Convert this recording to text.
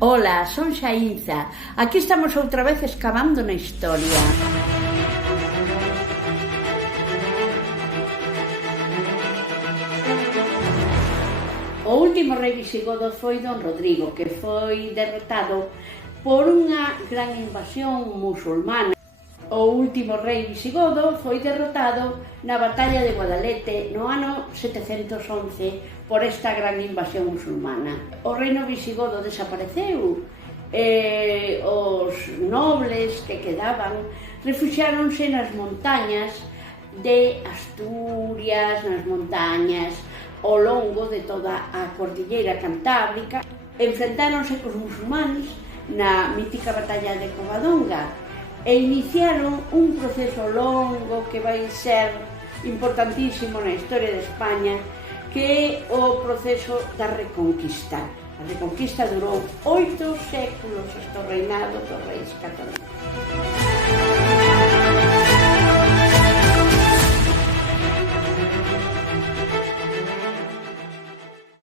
Ola, son Xaínza. Aquí estamos outra vez escavando na historia. O último rei visigodo foi Don Rodrigo, que foi derrotado por unha gran invasión musulmana. O último rei visigodo foi derrotado na batalla de Guadalete no ano 711 por esta gran invasión musulmana. O reino visigodo desapareceu e os nobles que quedaban refuxiáronse nas montañas de Asturias, nas montañas ao longo de toda a cordilleira cantábrica. Enfrentáronse cos musulmanes na mítica batalla de Covadonga e iniciaron un proceso longo que vai ser importantísimo na historia de España, que é o proceso da Reconquista. A Reconquista durou 8 séculos, este reinado dos reis católicos.